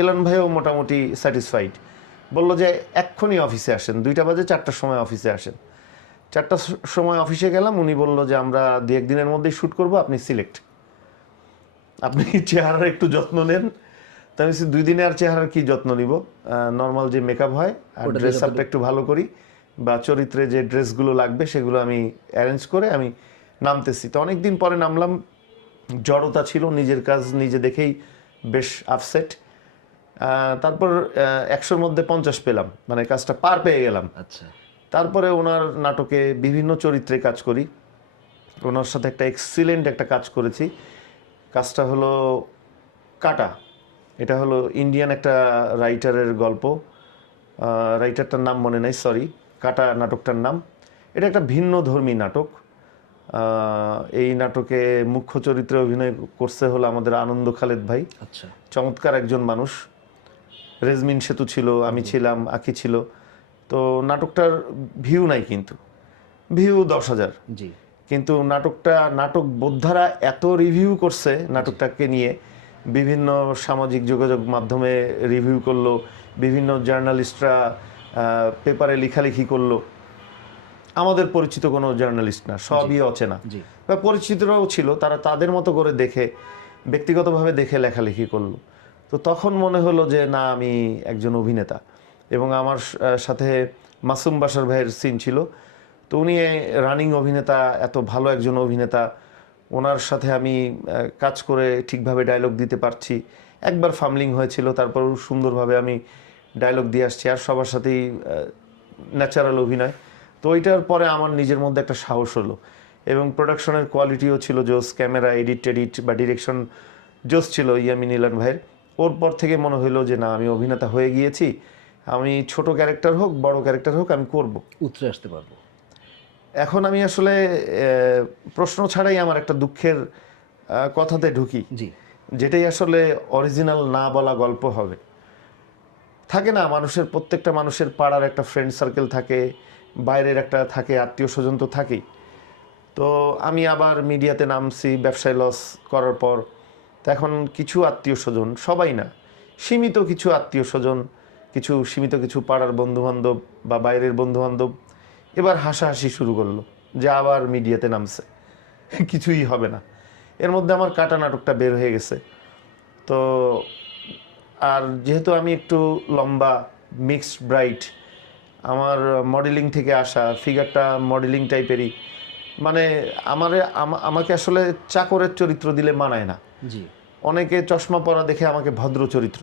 Elon ভাইও মোটামুটি satisfied, বললো যে এক্ষুনি অফিসে আসেন, 2টা বাজে 4টার সময় অফিসে আসেন। 4টার সময় অফিসে গেলাম, উনি বললো যে আমরা 2-1 দিনের মধ্যেই শ্যুট করবো, আপনি সিলেক্ট, আপনি চেহারার একটু যত্ন নেন। তা আমি 2 দিনে আর চেহারার কি যত্ন নিব, নর্মাল যে মেকআপ হয় আর ড্রেস আপটা একটু ভালো করি, বা চরিত্রে যে ড্রেসগুলো লাগবে সেগুলো আমি অ্যারেঞ্জ করে আমি নামতেছি। তো অনেকদিন পরে নামলাম, জড়তা ছিল, নিজের কাজ নিজে দেখেই বেশ আপসেট। তারপর 100-র মধ্যে 50 পেলাম, মানে কাজটা পার পেয়ে গেলাম। আচ্ছা, তারপরে ওনার নাটকে বিভিন্ন চরিত্রে কাজ করি, ওনার সাথে একটা এক্সিলেন্ট একটা কাজ করেছি। কাজটা হলো কাটা। এটা হলো ইন্ডিয়ান একটা রাইটারের গল্প, রাইটারটার নাম মনে নেই, সরি। কাটা নাটকটার নাম। এটা একটা ভিন্ন ধর্মী নাটক। এই নাটকে মুখ্য চরিত্রে অভিনয় করছে হলো আমাদের আনন্দ খালেদ ভাই। আচ্ছা, চমৎকার একজন মানুষ। রেজমিন সেতু ছিল, আমি ছিলাম, আঁকি ছিল। তো নাটকটার ভিউ নাই, কিন্তু ভিউ 10,000। জি, কিন্তু নাটক বোদ্ধারা এত রিভিউ করছে নাটকটাকে নিয়ে, বিভিন্ন সামাজিক যোগাযোগ মাধ্যমে রিভিউ করলো, বিভিন্ন জার্নালিস্টরা পেপারে লেখালেখি করলো। আমাদের পরিচিত কোনো জার্নালিস্ট না, সবই অচেনা, জি, বা পরিচিতরাও ছিল, তারা তাদের মতো করে দেখে, ব্যক্তিগতভাবে দেখে লেখালেখি করলো। তো তখন মনে হলো যে না, আমি একজন অভিনেতা। এবং আমার সাথে মাসুম বাশার ভাইয়ের সিন ছিল। তো উনি রানিং অভিনেতা, এত ভালো একজন অভিনেতা, ওনার সাথে আমি কাজ করে ঠিকভাবে ডায়লগ দিতে পারছি। একবার ফামলিং হয়েছিল, তারপর সুন্দরভাবে আমি ডায়লগ দিয়ে আসছি, আর সবার সাথেই ন্যাচারাল অভিনয়। তো ওইটার পরে আমার নিজের মধ্যে একটা সাহস হলো, এবং প্রোডাকশনের কোয়ালিটিও ছিল জোস, ক্যামেরা এডিট বা ডিরেকশন জোস ছিল ইয়ামিন ইলান ভাইয়ের। ওর পর থেকে মনে হলো যে না, আমি অভিনেতা হয়ে গিয়েছি, আমি ছোট ক্যারেক্টার হোক বড় ক্যারেক্টার হোক আমি করব। উতরে আসতে পারবো। এখন আমি আসলে প্রশ্ন ছাড়াই আমার একটা দুঃখের কথাতে ঢুকি, জি, যেটাই আসলে অরিজিনাল না বলা গল্প হবে। থাকে না, মানুষের, প্রত্যেকটা মানুষের পাড়ার একটা ফ্রেন্ড সার্কেল থাকে, বাইরের একটা থাকে, আত্মীয় স্বজন তো থাকেই। তো আমি আবার মিডিয়াতে নামছি ব্যবসায় লস করার পর। তো এখন কিছু আত্মীয় স্বজন, সবাই না, সীমিত কিছু আত্মীয় স্বজন, সীমিত কিছু পাড়ার বন্ধুবান্ধব বা বাইরের বন্ধুবান্ধব এবার হাসাহাসি শুরু করলো যে আবার মিডিয়াতে নামছে, কিছুই হবে না। এর মধ্যে আমার কাটা নাটকটা বের হয়ে গেছে। তো আর যেহেতু আমি একটু লম্বা, মিক্সড ব্রাইট, আমার মডেলিং থেকে আসা, ফিগারটা মডেলিং টাইপেরই, মানে আমাকে আসলে চাকরের চরিত্র দিলে মানায় না। জি। অনেকে চশমা পরা দেখে আমাকে ভদ্র চরিত্র